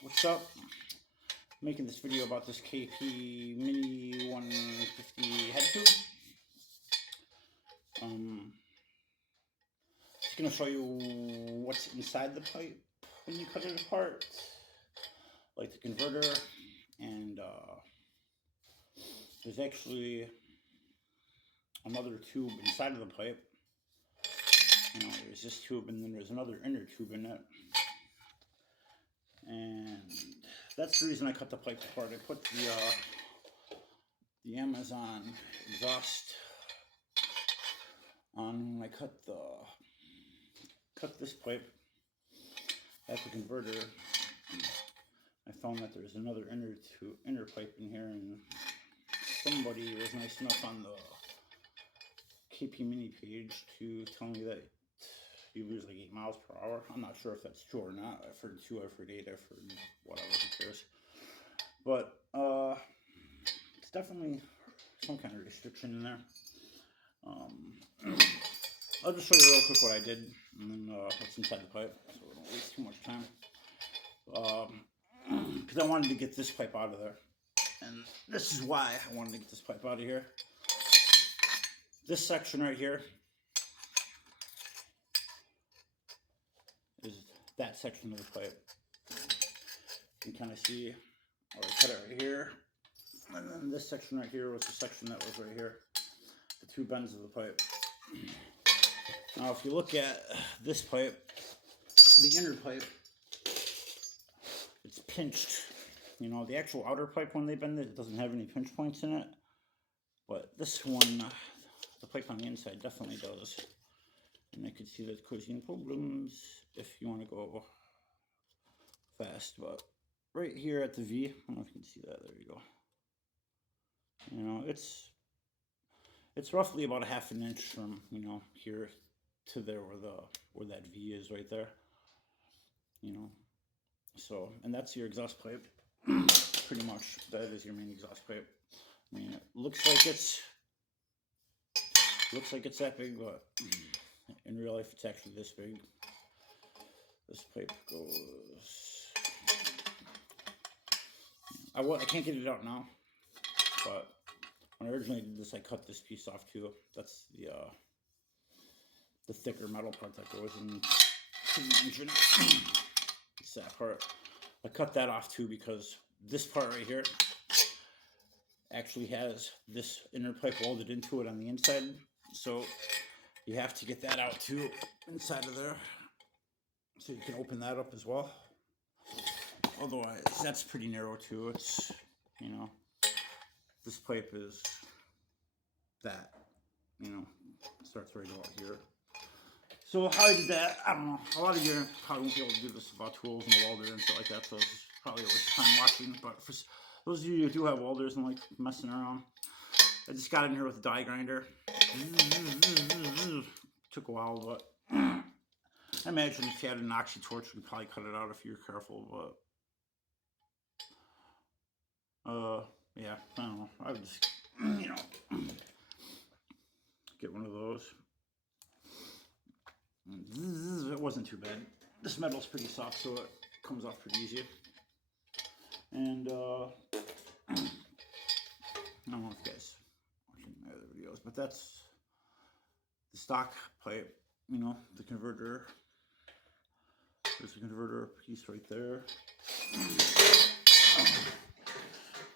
What's up? Making this video about this KP Mini 150 head tube. Just gonna show you what's inside the pipe when you cut it apart, like the converter, and there's actually another tube inside of the pipe. You know, there's this tube, and then there's another inner tube in it. And that's the reason I cut the pipe apart. I put the Amazon exhaust on when I cut this pipe at the converter. I found that there's another inner pipe in here, and somebody was nice enough on the KP Mini page to tell me that you lose like 8 miles per hour. I'm not sure if that's true or not. I've heard 2, I've heard 8, I've heard whatever, who cares. But it's definitely some kind of restriction in there. I'll just show you real quick what I did, and then what's inside the pipe, so we don't waste too much time. Because I wanted to get this pipe out of there. And this is why I wanted to get this pipe out of here. This section right here is that section of the pipe. You can kind of see, or I cut it right here. And then this section right here was the section that was right here. The 2 bends of the pipe. Now if you look at this pipe, the inner pipe, it's pinched. You know, the actual outer pipe, when they bend it, doesn't have any pinch points in it. But this one, the pipe on the inside definitely does. And I could see that causing problems if you want to go fast. But right here at the V, I don't know if you can see that, there you go. You know, it's roughly about 1/2 inch from, you know, here to there where that V is right there. You know, so, and that's your exhaust pipe. Pretty much, that is your main exhaust pipe. I mean, it looks like it's that big, but in real life, it's actually this big. This pipe goes. I can't get it out now, but when I originally did this, I cut this piece off too. That's the thicker metal part that goes into the engine. It's that part. I cut that off too because this part right here actually has this inner pipe welded into it on the inside. So you have to get that out too, inside of there. So you can open that up as well. Otherwise, that's pretty narrow too. It's, you know, this pipe is that, you know, starts right about here. So how I did that, I don't know. A lot of you probably won't be able to do this about tools and a welder and stuff like that, so it's probably a waste of time watching. But for those of you who do have welders and like messing around, I just got in here with a die grinder. Took a while, but I imagine if you had an oxy torch, you could probably cut it out if you're careful. But yeah, I don't know. I would just, you know, get one of those. It wasn't too bad. This metal's pretty soft, so it comes off pretty easy. And I don't know if you guys watching my other videos, but that's the stock pipe. You know, the converter. There's a converter piece right there. I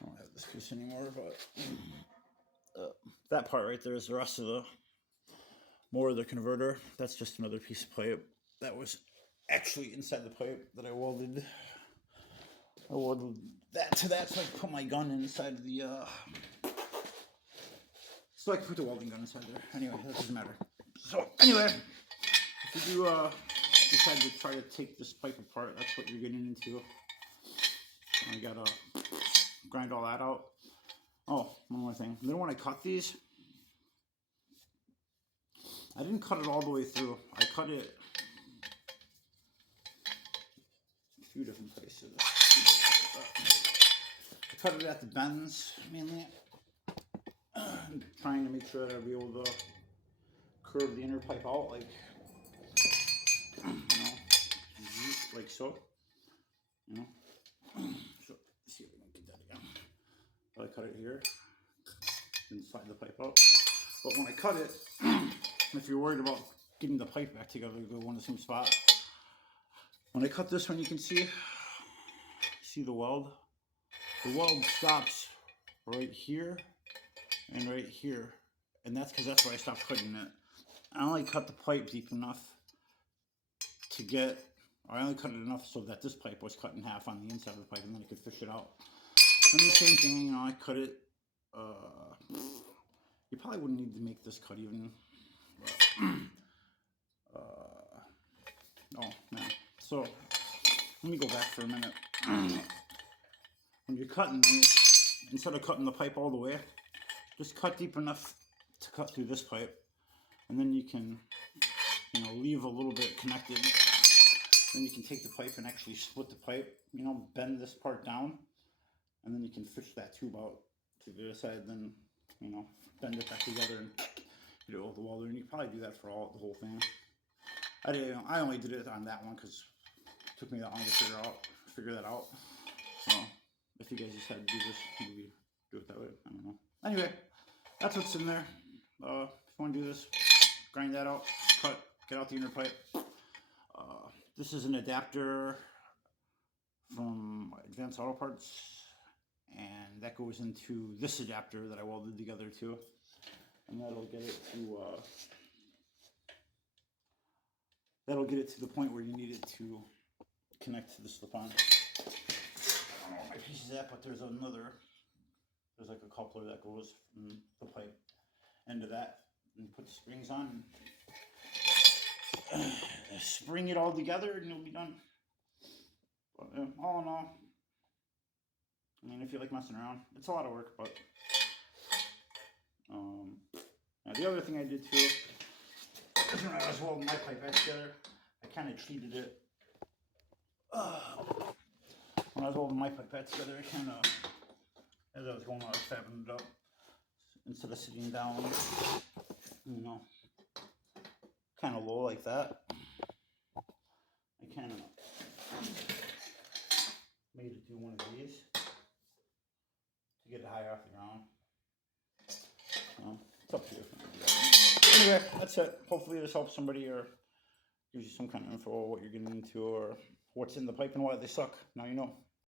don't have this piece anymore, but that part right there is the rest of the more of the converter. That's just another piece of pipe that was actually inside the pipe that I welded. I welded that to that so I could put my gun inside the so I could put the welding gun inside there. Anyway, that doesn't matter. So anyway, if you do decide to try to take this pipe apart, that's what you're getting into. I gotta grind all that out. Oh, one more thing. Then when I cut these, I didn't cut it all the way through. I cut it a few different places. I cut it at the bends mainly, trying to make sure that I'd be able to curve the inner pipe out, like, you know, like so, you know. I cut it here and slide the pipe out. But when I cut it, if you're worried about getting the pipe back together, go in the same spot. When I cut this one, you can see the weld. The weld stops right here and right here, and that's because that's where I stopped cutting it. I only cut the pipe deep enough to get, or I only cut it enough so that this pipe was cut in half on the inside of the pipe, and then I could fish it out. And the same thing, you know, I cut it. You probably wouldn't need to make this cut even. But, oh man. So let me go back for a minute. When you're cutting these, instead of cutting the pipe all the way, just cut deep enough to cut through this pipe, and then you can, you know, leave a little bit connected. Then you can take the pipe and actually split the pipe, you know, bend this part down, and then you can fish that tube out to the other side, then, you know, bend it back together and hit it with the welder. And you can probably do that for the whole thing. I only did it on that one because it took me that long to figure that out. So if you guys decide to do this, maybe do it that way. I don't know. Anyway, that's what's in there. If you want to do this, grind that out, cut, get out the inner pipe. This is an adapter from Advanced Auto Parts, and that goes into this adapter that I welded together too, and that'll get it to the point where you need it to connect to the slip-on. I don't know where my piece is at, but there's like a coupler that goes from the pipe end to that, and put the springs on, and spring it all together, and you'll be done. But all in all, I mean, if you like messing around, it's a lot of work. But now the other thing I did too is when I was welding my pipe back together, I kind of treated it. When I was welding my pipe back together, I kind of, as I was going, I was fabbing it up instead of sitting down, you know, kind of low like that. I kind of made it do one of these to get it high off the ground. It's up to you. Anyway, that's it. Hopefully this helps somebody or gives you some kind of info on what you're getting into or what's in the pipe and why they suck. Now you know.